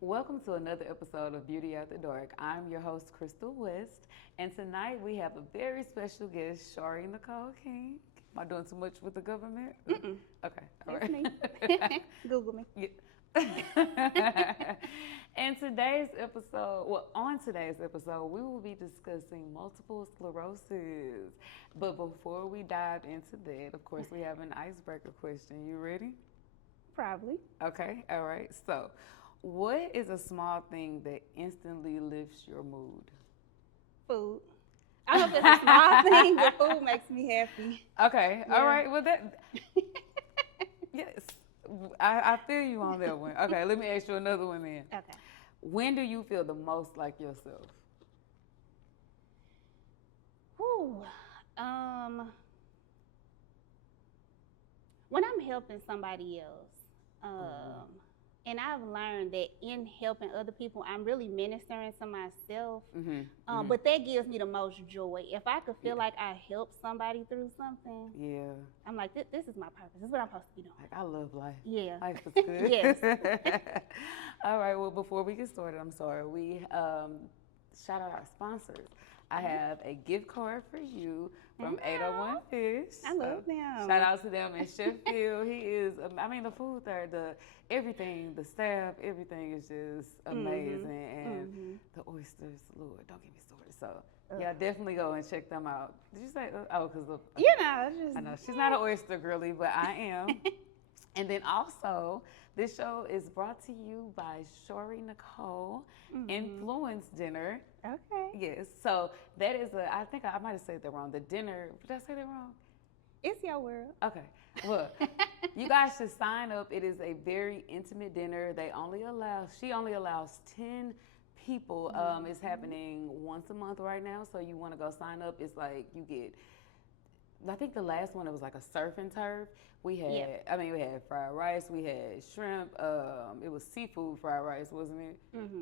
Welcome to another episode of Beauty After Dark. I'm your host, Crystal West, and tonight we have a very special guest, Shaari King. Am I doing too much with the government? Mm-mm. Okay, all That's right. me. Google me. Yeah. And on today's episode, we will be discussing multiple sclerosis. But before we dive into that, of course, we have an icebreaker question. You ready? Probably. Okay, all right. So, what is a small thing that instantly lifts your mood? Food. I don't know if it's a small thing, but food makes me happy. Okay, Yeah. all right. Well, yes, I feel you on that one. Okay, let me ask you another one then. Okay. When do you feel the most like yourself? Whew. When I'm helping somebody else, and I've learned that in helping other people, I'm really ministering to myself. But that gives me the most joy. If I could feel like I helped somebody through something, Yeah. I'm like, this is my purpose. This is what I'm supposed to be doing. Like, I love life. Yeah. Life is good. Yes. All right. Well, before we get started, I'm sorry. We shout out our sponsors. I have a gift card for you from 801 Fish. I love them. Shout out to them in Sheffield. He is, the food there, everything, the staff, everything is just amazing. And the oysters, Lord, don't get me started. So, yeah, definitely go and check them out. Did you say, because I know, she's not an oyster girly, but I am. And then also, this show is brought to you by Shaari Nicole Influence Dinner. Okay. Yes. So that is I think I might have said that wrong. The dinner, did I say that wrong? It's your world. Okay. Well, you guys should sign up. It is a very intimate dinner. She only allows 10 people. It's happening once a month right now. So you want to go sign up. It's like you get, I think the last one, it was like a surf and turf. We had fried rice, we had shrimp, it was seafood fried rice, wasn't it?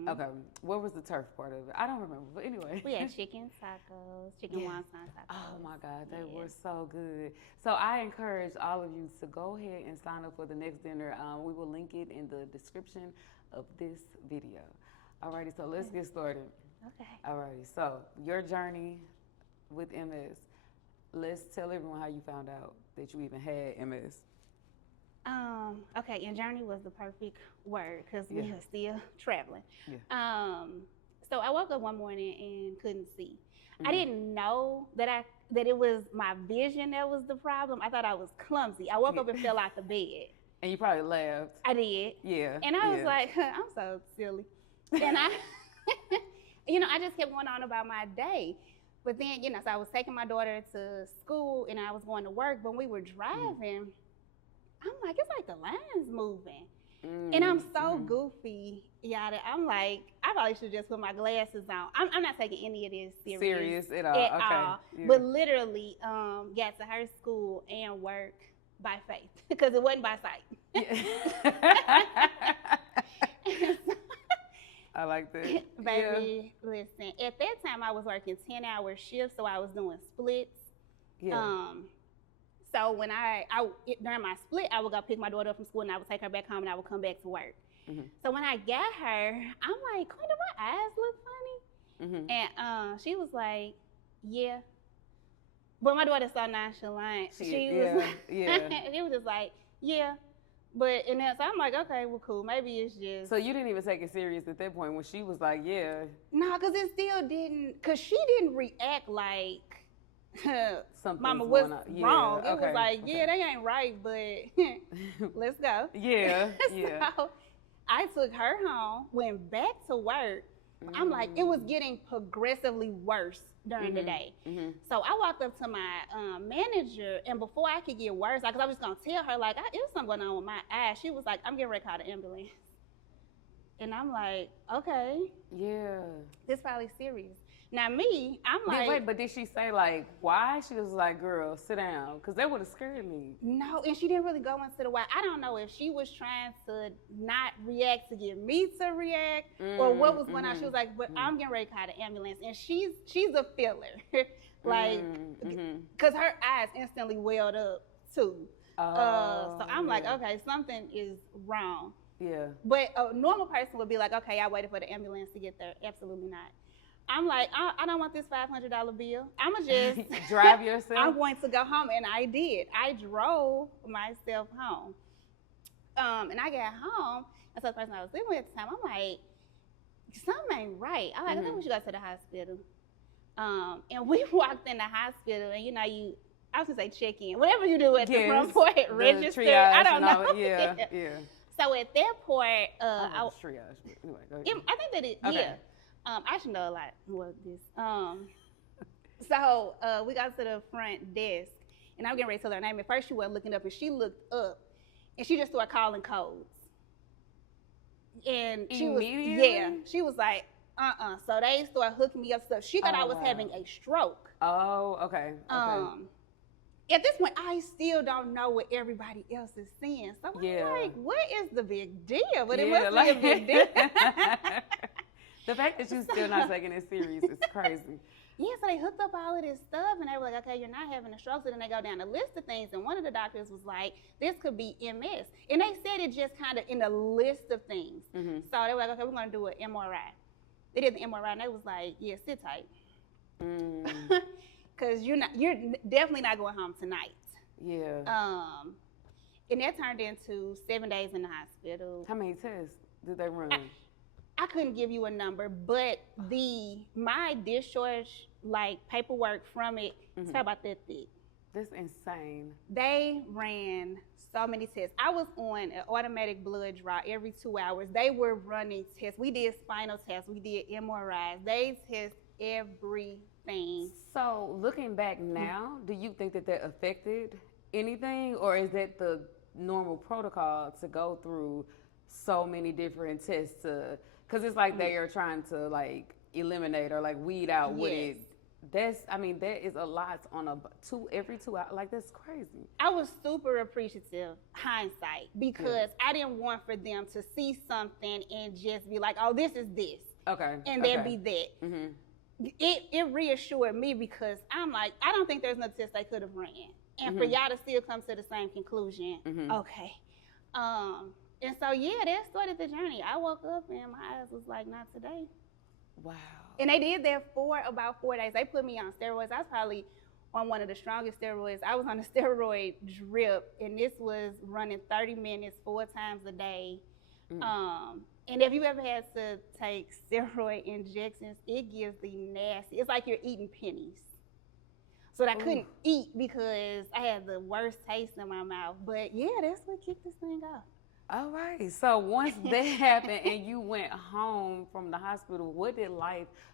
Okay, what was the turf part of it? I don't remember, but anyway. We had chicken tacos, chicken wonton tacos. Oh my God, they were so good. So I encourage all of you to go ahead and sign up for the next dinner. We will link it in the description of this video. Alrighty, so let's get started. Okay. Alrighty, so your journey with MS. Let's tell everyone how you found out that you even had MS. Okay, and journey was the perfect word because we are still traveling. Yeah. So I woke up one morning and couldn't see. I didn't know that it was my vision that was the problem. I thought I was clumsy. I woke up and fell out the bed. And you probably laughed. I did. Yeah. And I was like, I'm so silly. And I just kept going on about my day. But then, so I was taking my daughter to school and I was going to work. But when we were driving, I'm like, it's like the line's moving. And I'm so goofy, yada. I'm like, I probably should just put my glasses on. I'm not taking any of this serious at all. Okay. Yeah. But literally got to her school and work by faith because it wasn't by sight. Yeah. I like that. Baby, listen. At that time, I was working 10-hour shifts, so I was doing splits. Yeah. So when during my split, I would go pick my daughter up from school, and I would take her back home, and I would come back to work. So when I got her, I'm like, Queen, do my eyes look funny? And she was like, yeah. But my daughter's so nonchalant. She was just like, yeah. But and then so I'm like, okay, well, cool. Maybe it's just. So you didn't even take it serious at that point when she was like, yeah. No, because it still didn't. Because she didn't react like Mama was wrong. It was like, yeah, they ain't right, but let's go. Yeah, So I took her home, went back to work. I'm like, it was getting progressively worse during the day. So I walked up to my manager, and before I could get worse, because I was going to tell her, like, it was something going on with my eyes. She was like, I'm getting ready to call the ambulance. And I'm like, okay. Yeah. This is probably serious. Now me, I'm like. Wait, but did she say like why? She was like, girl, sit down. Because that would have scared me. No, and she didn't really go into the why. I don't know if she was trying to not react to get me to react or what was going on. She was like, but I'm getting ready to call the ambulance. And she's a feeler. Like, because her eyes instantly welled up too. So I'm like, okay, something is wrong. Yeah. But a normal person would be like, okay, I waited for the ambulance to get there. Absolutely not. I'm like, I don't want this $500 bill. I'm going to just drive yourself. I'm going to go home. And I did. I drove myself home. And I got home. And so the person I was living with at the time, I'm like, something ain't right. I'm like, I think we should go to the hospital. And we walked in the hospital, and I was gonna say check in, whatever you do at the front porch, register. I don't know. Yeah. So at that point, I was triage. But anyway, go ahead. I think that Okay. yeah. I should know a lot more of this. So we got to the front desk, and I'm getting ready to tell her name. At first, she wasn't looking up, and she looked up, and she just started calling codes. And she was like, So they started hooking me up stuff. She thought I was having a stroke. Oh, okay. At this point, I still don't know what everybody else is saying. So I'm like, what is the big deal? But it must be a big deal. The fact that you're still not taking it serious is crazy. Yeah, so they hooked up all of this stuff, and they were like, okay, you're not having a stroke. So then they go down the list of things, and one of the doctors was like, this could be MS. And they said it just kind of in the list of things. Mm-hmm. So they were like, okay, we're going to do an MRI. They did the MRI, and they was like, yeah, sit tight. Because you're definitely not going home tonight. Yeah. And that turned into 7 days in the hospital. How many tests did they run? I couldn't give you a number, but my discharge paperwork from it, it's about that thick. That's insane. They ran so many tests. I was on an automatic blood draw every 2 hours. They were running tests. We did spinal tests. We did MRIs. They test everything. So looking back now, do you think that affected anything, or is that the normal protocol to go through so many different tests because it's like they are trying to eliminate or weed out what it. That is a lot on every 2 hours. That's crazy. I was super appreciative, hindsight, because I didn't want for them to see something and just be like, oh, this is this. Okay. And then be that. Mm-hmm. It reassured me because I'm like, I don't think there's no test they could have ran. And for y'all to still come to the same conclusion, okay. And so, that started the journey. I woke up and my eyes was like, not today. Wow. And they did that for about 4 days. They put me on steroids. I was probably on one of the strongest steroids. I was on a steroid drip, and this was running 30 minutes 4 times a day. And if you ever had to take steroid injections, it gives the nasty. It's like you're eating pennies. So I couldn't eat because I had the worst taste in my mouth. But that's what kicked this thing off. All right. So once that happened and you went home from the hospital,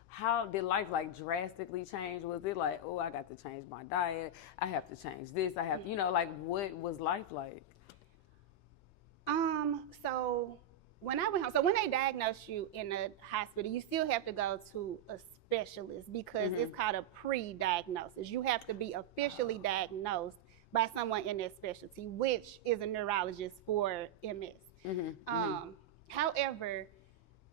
how did life drastically change? Was it like, I got to change my diet, I have to change this, I have, what was life like? So when I went home, so when they diagnose you in the hospital, you still have to go to a specialist because it's called a pre-diagnosis. You have to be officially diagnosed by someone in their specialty, which is a neurologist for MS. However,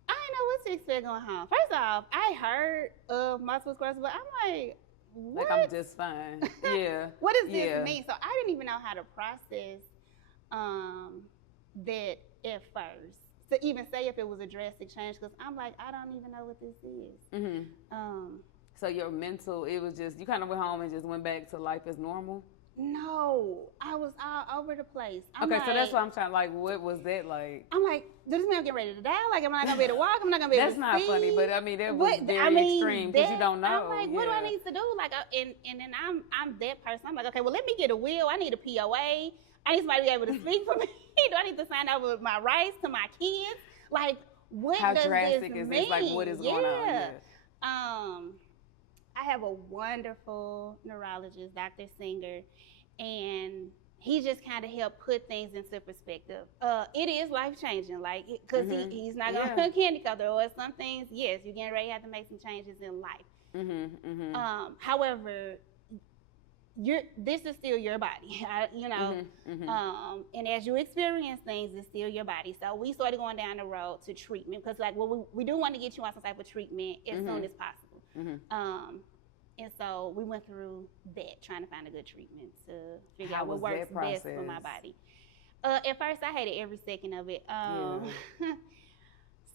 I didn't know what to expect going home. First off, I heard of multiple sclerosis, but I'm like, what? I'm just fine. Yeah. What does this mean? So I didn't even know how to process that at first. To even say if it was a drastic change, because I'm like, I don't even know what this is. So your mental, it was just, you kind of went home and just went back to life as normal? No, I was all over the place. So that's why I'm trying, what was that like? I'm like, does this man get ready to die? Am I not going to be able to walk? I'm not going to be able to see? That's not funny, but that was very extreme because you don't know. I'm like, what do I need to do? And then I'm that person. I'm like, okay, well, let me get a will. I need a POA. I need somebody to be able to speak for me. Do I need to sign over my rights to my kids? What How does drastic this is mean? this? What is going on? Yeah. I have a wonderful neurologist, Dr. Singer, and he just kind of helped put things into perspective. It is life-changing, because he's not going to candy coat. There are some things, yes, you're getting ready to have to make some changes in life. However, this is still your body, and as you experience things, it's still your body. So we started going down the road to treatment because, we do want to get you on some type of treatment as soon as possible. And so we went through that, trying to find a good treatment to figure out what works best for my body. At first, I hated every second of it.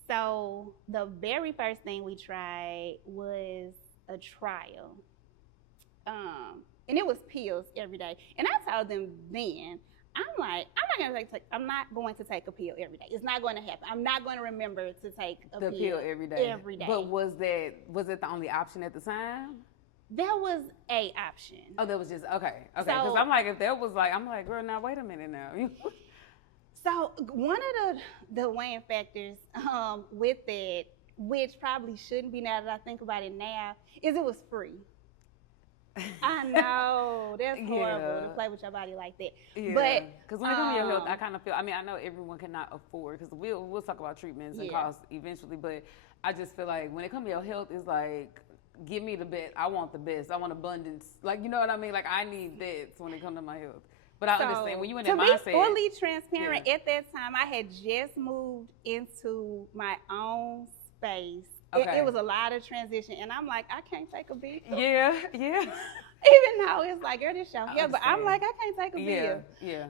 So the very first thing we tried was a trial. And it was pills every day. And I told them then, I'm not going to take a pill every day. It's not going to happen. I'm not going to remember to take the pill every day. Every day. But was it the only option at the time? That was a option. Oh, that was just okay. Because so, I'm like, if that was like, I'm like, girl, now wait a minute now. So one of the weighing factors with that, which probably shouldn't be now that I think about it now, is it was free. I know that's horrible to play with your body like that. Yeah. But because when it comes to your health, I kind of feel. I mean, I know everyone cannot afford because we'll talk about treatments and costs eventually. But I just feel like when it comes to your health, it's like, give me the best. I want the best. I want abundance. Like, you know what I mean? Like, I need that when it comes to my health. But I understand when you in that mindset. To be fully transparent, at that time, I had just moved into my own space. Okay. It was a lot of transition, and I'm like, I can't take a bill. Yeah. Even though it's like, girl, this show. Yeah, but I'm like, I can't take a bill. Yeah.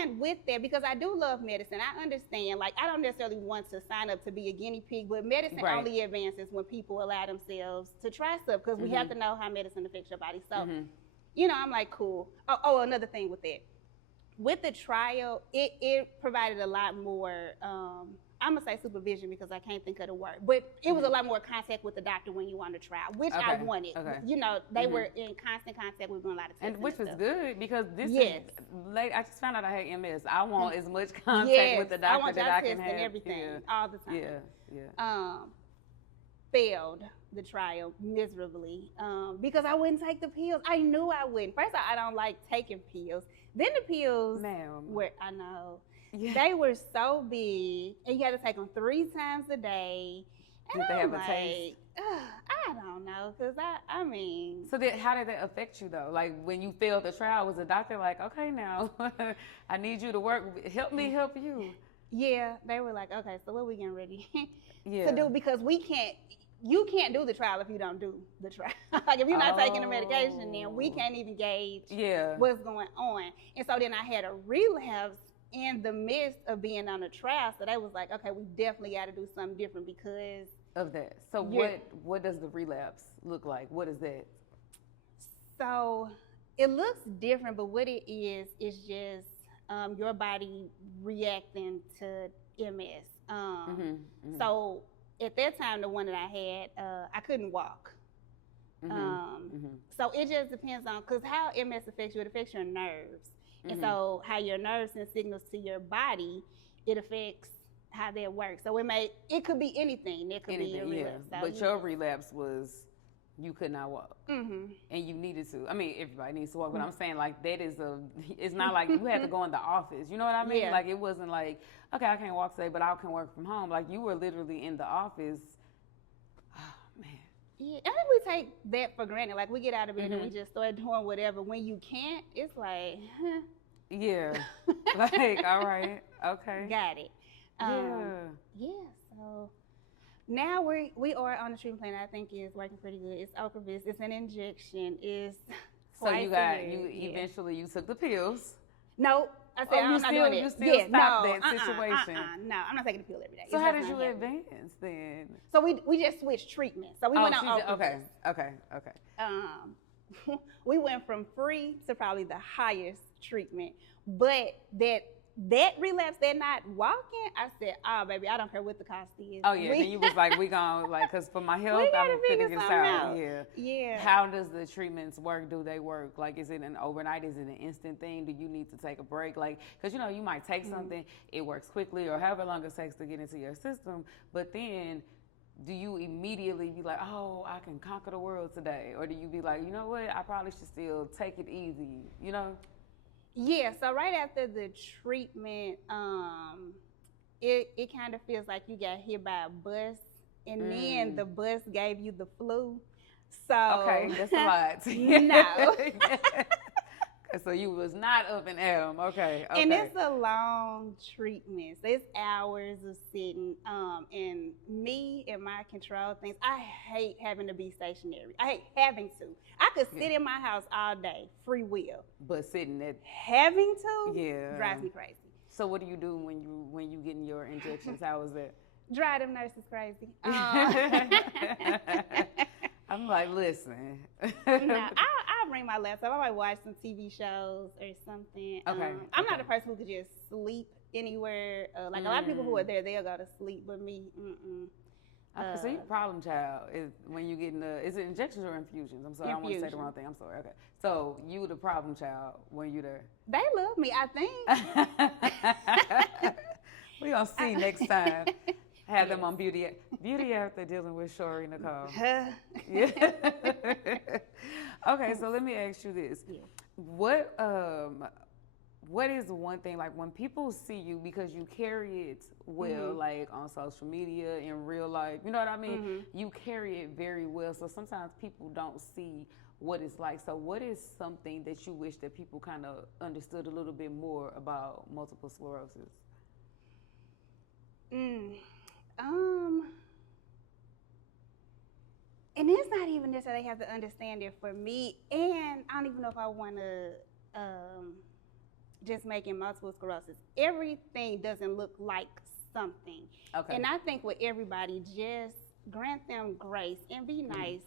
And with that, because I do love medicine, I understand. Like, I don't necessarily want to sign up to be a guinea pig, but medicine only advances when people allow themselves to try stuff, because we have to know how medicine affects your body. So, you know, I'm like, cool. Oh, another thing with that. With the trial, it provided a lot more, I'm going to say supervision because I can't think of the word, but it was a lot more contact with the doctor when you want to try, which I wanted. Okay. You know, they were in constant contact. We were doing a lot of testing. And which was good because this is late. I just found out I had MS. I want as much contact with the doctor that I can have. Everything all the time. Yeah. Failed the trial miserably because I wouldn't take the pills. I knew I wouldn't. First of all, I don't like taking pills. Then the pills were, I know, they were so big, and you had to take them 3 times a day. And did they have a taste? I don't know, because I mean. So how did that affect you, though? Like, when you failed the trial, was the doctor like, okay, now, I need you to work, help me help you? Yeah, they were like, okay, so what are we getting ready to do? Because you can't do the trial if you don't do the trial. Like, if you're not taking the medication, then we can't even gauge what's going on. And so then I had a relapse in the midst of being on a trial. So they was like, okay, we definitely got to do something different because of that. So what does the relapse look like? What is that? So it looks different, but what it is just your body reacting to MS. So at that time, the one that I had, I couldn't walk. So it just depends on, because how MS affects you, it affects your nerves. And so how your nerves send signals to your body, it affects how that works. So it could be anything. It could be a relapse. So but your relapse was you could not walk. And you needed to. I mean, everybody needs to walk, but I'm saying, like, that is it's not like you had to go in the office. You know what I mean? Yeah. Like, it wasn't like, okay, I can't walk today, but I can work from home. Like, you were literally in the office. Oh, man. Yeah, I think we take that for granted. Like, we get out of bed and we just start doing whatever. When you can't, it's like, yeah. Like, all right, okay. Got it. So now we are on the treatment plan. I think is working pretty good. It's Ocrevus. It's an injection. It's eventually you took the pills. No, I said I'm not doing it. You still stopped that situation. No, I'm not taking the pill every day. So how did you advance then? So we just switched treatment. So we went on Ocrevus. Okay. We went from free to probably the highest treatment, but that relapse, that not walking, I said, oh, baby, I don't care what the cost is. Oh, yeah. Then you was like, we gone, like, because for my health, I'm figure this out. Yeah. How does the treatments work? Do they work? Like, is it an overnight? Is it an instant thing? Do you need to take a break? Like, because, you know, you might take something, it works quickly, or however long it takes to get into your system, but then do you immediately be like, oh, I can conquer the world today? Or do you be like, you know what, I probably should still take it easy, you know? Yeah, so right after the treatment, it kind of feels like you got hit by a bus, and then the bus gave you the flu. So okay, that's a lot. No. So you was not up and at 'em. Okay. And it's a long treatment. So it's hours of sitting. And me and my control things, I hate having to be stationary. I hate having to. I could sit in my house all day, free will. But sitting at Having to drives me crazy. So what do you do when you getting your injections? How is that? Drive them nurses crazy. I'm like, listen. No, I'll bring my laptop. I might watch some TV shows or something. Okay. I'm not a person who could just sleep anywhere. Like a lot of people who are there, they'll go to sleep. But me, So you problem child is when you getting is it injections or infusions? I'm sorry, I don't want to say the wrong thing. I'm sorry. Okay. So you the problem child when you there. They love me, I think. We gonna see next time. Have them on beauty after dealing with Shaari Nicole. Yeah. Okay, so let me ask you this. Yeah. What is the one thing, like when people see you, because you carry it well, like on social media, in real life, you know what I mean? You carry it very well. So sometimes people don't see what it's like. So what is something that you wish that people kind of understood a little bit more about multiple sclerosis? And it's not even necessarily they have to understand it for me. And I don't even know if I want to just make it multiple sclerosis. Everything doesn't look like something. Okay. And I think with everybody, just grant them grace and be nice.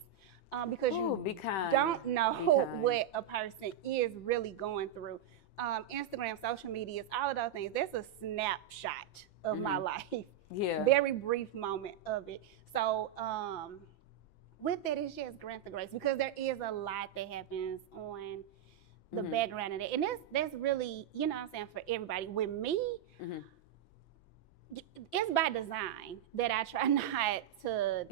Because you don't know what a person is really going through. Instagram, social medias, all of those things, that's a snapshot of my life. Yeah. Very brief moment of it. So with that, it's just grant the grace, because there is a lot that happens on the background of it. And that's really, you know what I'm saying, for everybody. With me, it's by design that I try not to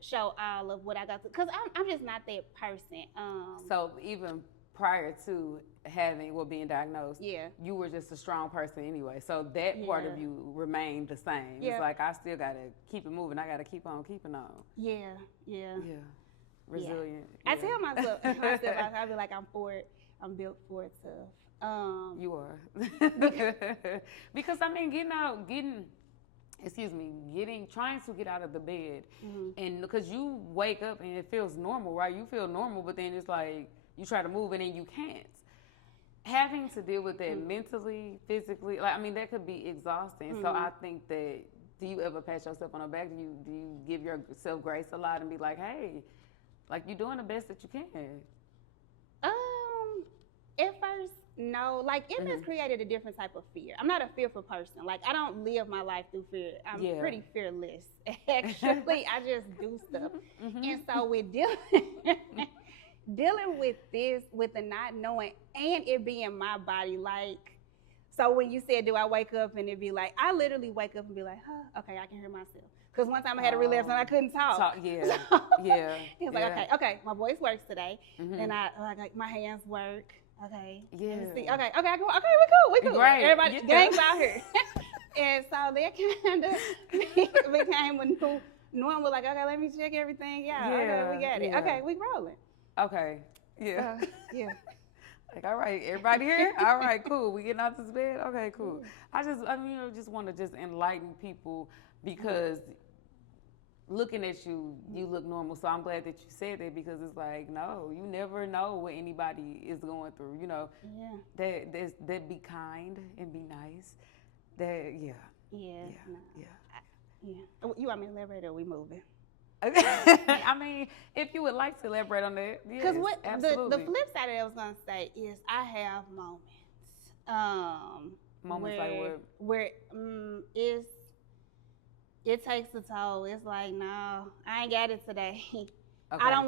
show all of what I got to, because I'm just not that person. So even prior to being diagnosed, you were just a strong person anyway. So that part of you remained the same. It's like, I still got to keep it moving. I got to keep on keeping on. Yeah. Resilient. I tell myself, I feel like I'm built for it tough. You are. Because I mean, trying to get out of the bed, and because you wake up and it feels normal, right? You feel normal, but then it's like you try to move and then you can't. Having to deal with that mentally, physically, like, I mean, that could be exhausting. So I think that, do you ever pat yourself on the back? Do you give yourself grace a lot and be like, hey, like, you're doing the best that you can? At first, no. Like, it has created a different type of fear. I'm not a fearful person. Like, I don't live my life through fear. I'm pretty fearless. Actually, I just do stuff. And so with dealing with this, with the not knowing, and it being my body, like, so when you said, do I wake up and it be like, I literally wake up and be like, okay, I can hear myself. Because one time I had a relapse and I couldn't talk. Yeah. He was like, okay, my voice works today. And my hands work. Okay. Yeah. See. Okay, we cool. Right. Everybody, gangs out here. And so that kind of became a new normal. Like, okay, let me check everything out. Okay, we got it. Okay, we rolling. Okay. Yeah. Yeah. Like, all right, everybody here? All right, cool. We getting out this bed? Okay, cool. I just want to just enlighten people, because looking at you, you look normal. So I'm glad that you said that, because it's like, no, you never know what anybody is going through. You know, that be kind and be nice. Yeah. You want me to elaborate, or we moving? I mean, if you would like to elaborate on that, yes, because the flip side of that I was gonna say is I have moments. Moments like what? Where it takes a toll. It's like, no, I ain't got it today. Okay. I don't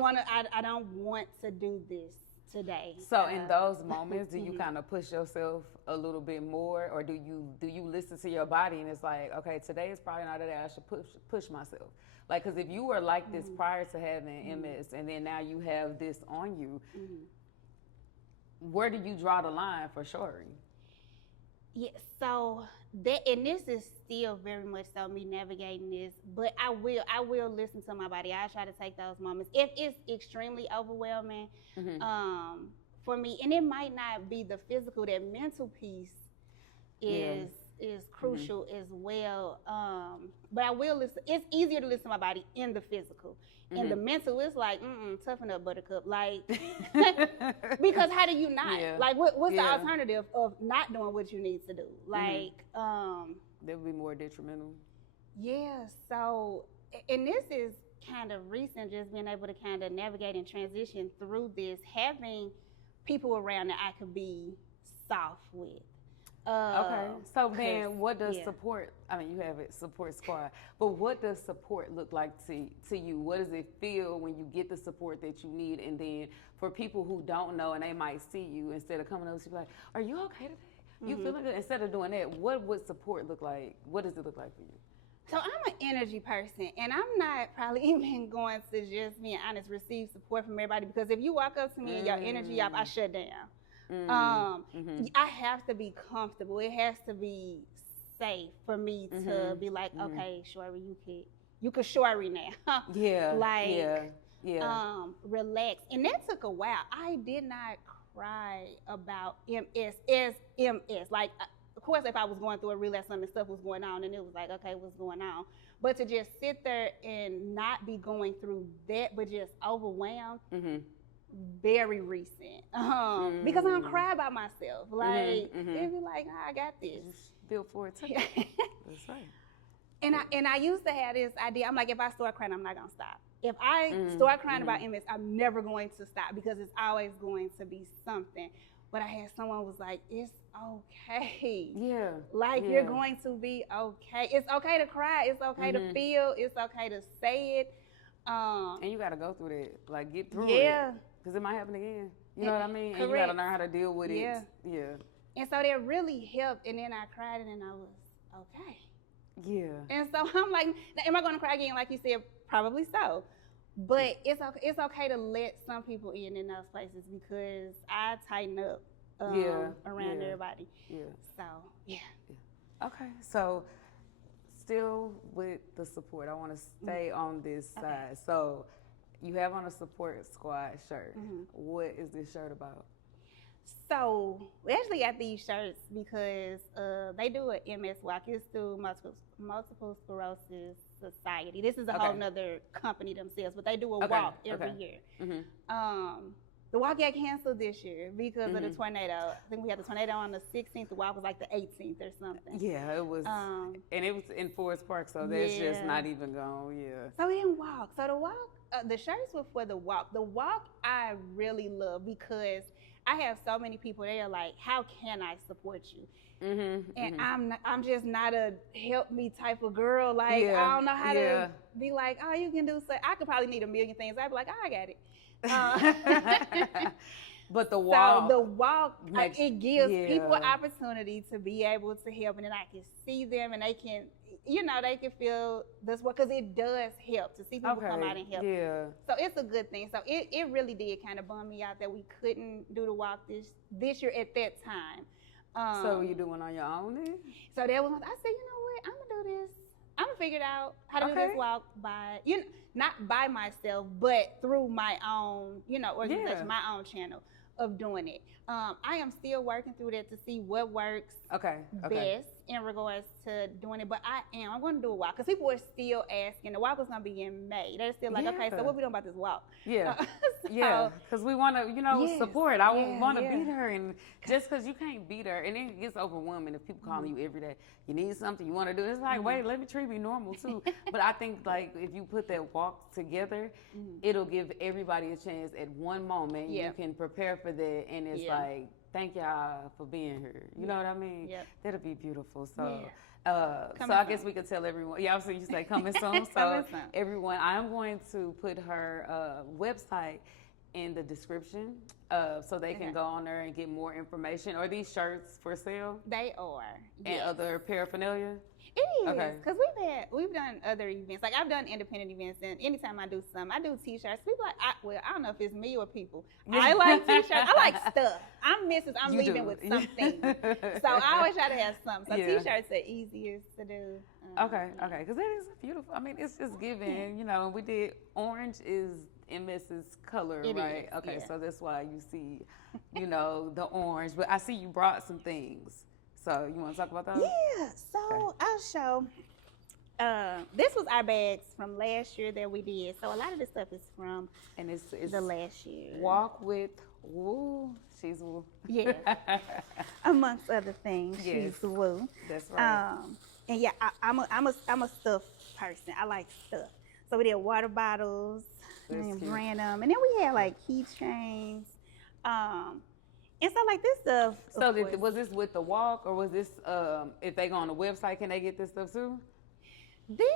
want to do this today. So in those moments, do you kind of push yourself a little bit more, or do you listen to your body and it's like, okay, today is probably not the day I should push myself? Like, because if you were like this prior to having MS, and then now you have this on you, where do you draw the line for Shaari? Yeah, so and this is still very much so me navigating this, but I will listen to my body. I try to take those moments. If it's extremely overwhelming, for me, and it might not be the physical, that mental piece is crucial as well. But I will listen. It's easier to listen to my body in the physical. In the mental, it's like, toughen up, buttercup. Like, because how do you not? Yeah. Like, what's the alternative of not doing what you need to do? Like, that would be more detrimental. Yeah, so, and this is kind of recent, just being able to kind of navigate and transition through this, having people around that I could be soft with. Okay, so then what does support, I mean, you have a support squad, but what does support look like to you? What does it feel when you get the support that you need? And then for people who don't know and they might see you, instead of coming up to you like, are you okay today? You feeling good? Instead of doing that, what would support look like? What does it look like for you? So I'm an energy person, and I'm not probably even going to, just being honest, receive support from everybody, because if you walk up to me and your energy up, I shut down. I have to be comfortable. It has to be safe for me to be like, okay, Shaari, you could Shaari now. Relax. And that took a while. I did not cry about MS as MS. Like, of course, if I was going through a relapse and stuff was going on, and it was like, okay, what's going on? But to just sit there and not be going through that, but just overwhelmed, very recent. Because I don't cry about myself. Like, it'd be like, I got this. Just feel for it too. That's right. And I used to have this idea. I'm like, if I start crying, I'm not gonna stop. If I start crying about MS, I'm never going to stop, because it's always going to be something. But I had someone was like, it's okay. Yeah. Like, you're going to be okay. It's okay to cry. It's okay to feel. It's okay to say it. And you got to go through that. Like, get through it. Because it might happen again. You know what I mean? Correct. And you got to learn how to deal with it. Yeah. And so that really helped. And then I cried, and then I was okay. Yeah. And so I'm like, am I going to cry again? Like you said, probably so. But it's okay to let some people in those places, because I tighten up around everybody. Yeah. So, Okay. So, still with the support, I want to stay on this side. So, you have on a support squad shirt. What is this shirt about? So, we actually got these shirts because they do an MS walk. It's through Multiple Sclerosis Society. This is a whole nother company themselves, but they do a walk every year. The walk got canceled this year because of the tornado. I think we had the tornado on the 16th. The walk was like the 18th or something. Yeah, it was. And it was in Forest Park, so that's just not even gone. So we didn't walk. So the walk, the shirts were for the walk. The walk I really love, because I have so many people, they are like, how can I support you? And I'm just not a help me type of girl. Like, I don't know how to be like, oh, you can do so. I could probably need a million things. I'd be like, oh, I got it. But the walk, it gives people opportunity to be able to help, and then I can see them, and they can, they can feel this work, because it does help to see people come out and help. So it's a good thing. So it really did kind of bum me out that we couldn't do the walk this year at that time. So you doing on your own then? So that was, I said, you know what, I'm gonna do this. I'm gonna figure it out how to do this walk by, not by myself, but through my own, organization, my own channel of doing it. I am still working through that to see what works best in regards to doing it. But I'm going to do a walk, because people are still asking. The walk was going to be in May. They're still like, okay, so what we doing about this walk? Because we want to, support. I want to beat her, and just because you can't beat her, and it gets overwhelming if people calling you every day. You need something, you want to do. It's like, wait, let me treat me normal too. But I think, like, if you put that walk together, it'll give everybody a chance at one moment. You can prepare for that, and it's like, thank y'all for being here. You know what I mean? That'll be beautiful. So, so I guess we could tell everyone. Yeah, I was saying you say coming soon. So everyone, I'm going to put her website in the description, so they can go on there and get more information. Are these shirts for sale? They are. And other paraphernalia? It is, because we've we've done other events. Like I've done independent events, and anytime I do something, I do T-shirts. People like, I don't know if it's me or people. I like T-shirts. I like stuff. I'm leaving with something. So I always try to have something. So T-shirts are easiest to do. Okay, because that is beautiful. I mean, it's just giving. You know, we did orange is MS's color, right? Okay, so that's why you see, you know, the orange. But I see you brought some things. So you want to talk about those? Yeah. So I'll show. This was our bags from last year that we did. So a lot of this stuff is from it's the last year. Walk with Woo. She's Woo. Yeah. Amongst other things, she's Woo. That's right. And yeah, I'm a stuff person. I like stuff. So we did water bottles and brand them, and then we had like keychains. And so like this stuff. So was this with the walk, or was this if they go on the website, can they get this stuff too? This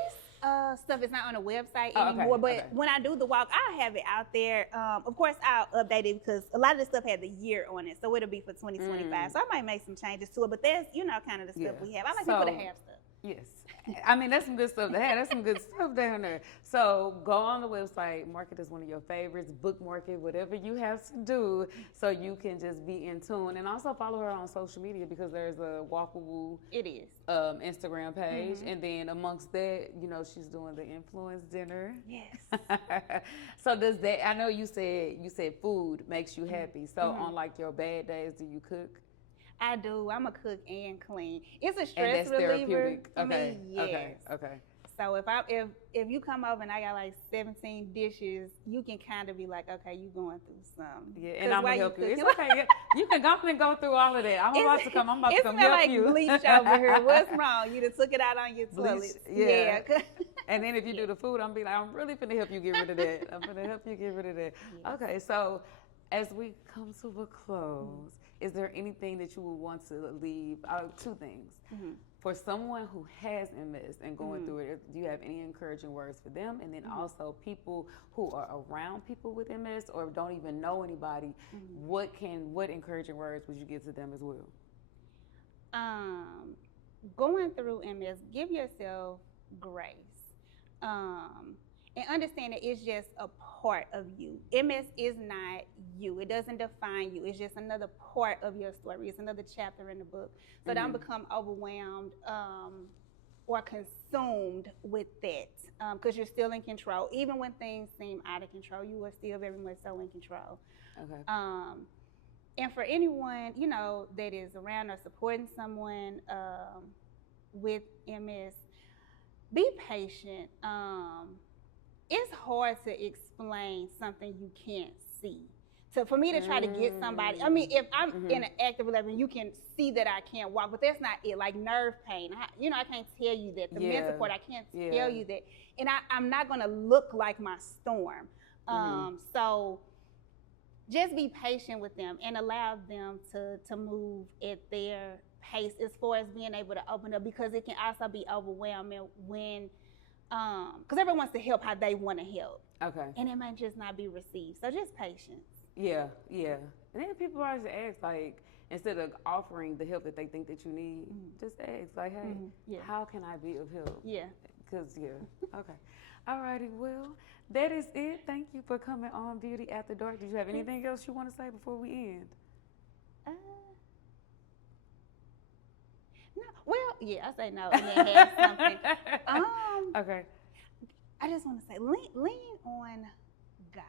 stuff is not on the website anymore, but when I do the walk, I'll have it out there. Of course, I'll update it because a lot of the stuff had the year on it, so it'll be for 2025. So I might make some changes to it, but that's, you know, kind of the stuff we have. I like people to have stuff. Yes. I mean, that's some good stuff to have. That's some good stuff down there. So go on the website, mark it as one of your favorites, bookmark it, whatever you have to do so you can just be in tune. And also follow her on social media because there's a Walk With Woo Instagram page. And then amongst that, you know, she's doing the influence dinner. Yes. So does that, I know you said food makes you happy. So on like your bad days, do you cook? I do. I'm a cook and clean. It's a stress reliever for me. Yes. Okay. So if you come over and I got like 17 dishes, you can kind of be like, okay, you going through something. Yeah, and I'm gonna help you. It's okay. You can go and go through all of that. I'm about to come help you. It's like bleach over here. What's wrong? You done took it out on your toilet. Yeah. And then if you do the food, I'm be like, I'm really finna help you get rid of that. I'm finna help you get rid of that. Yes. Okay, so as we come to a close, is there anything that you would want to leave? Two things. For someone who has MS and going through it, do you have any encouraging words for them? And then also people who are around people with MS or don't even know anybody, what encouraging words would you give to them as well? Going through MS, give yourself grace. And understand that it's just a part of you. MS is not you. It doesn't define you. It's just another part of your story. It's another chapter in the book. So don't become overwhelmed or consumed with that because you're still in control. Even when things seem out of control, you are still very much so in control. Okay. And for anyone, you know, that is around or supporting someone with MS, be patient. It's hard to explain something you can't see. So for me to try to get somebody, I mean, if I'm in an active relationship, you can see that I can't walk, but that's not it. Like nerve pain, I can't tell you that. The mental part, I can't tell you that. And I'm not gonna look like my storm. So just be patient with them and allow them to move at their pace as far as being able to open up, because it can also be overwhelming when because everyone wants to help how they want to help. Okay. And it might just not be received. So just patience. Yeah. And then people always ask, like, instead of offering the help that they think that you need, just ask, like, hey, how can I be of help? Yeah. Because, okay. All righty, well, that is it. Thank you for coming on Beauty After Dark. Did you have anything else you want to say before we end? No. Well, I say no, and then have something. Okay. I just want to say, lean on God.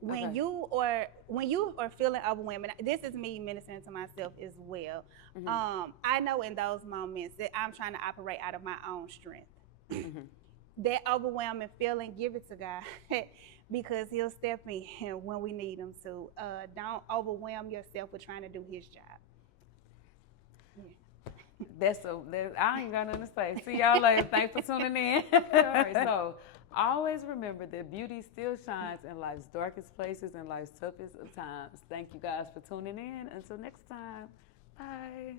When you are feeling overwhelmed, and this is me ministering to myself as well. I know in those moments that I'm trying to operate out of my own strength. That overwhelming feeling, give it to God, because He'll step in when we need Him to. Don't overwhelm yourself with trying to do His job. I ain't got nothing to say. See y'all later. Thanks for tuning in. All right, so always remember that beauty still shines in life's darkest places and life's toughest of times. Thank you guys for tuning in. Until next time, bye.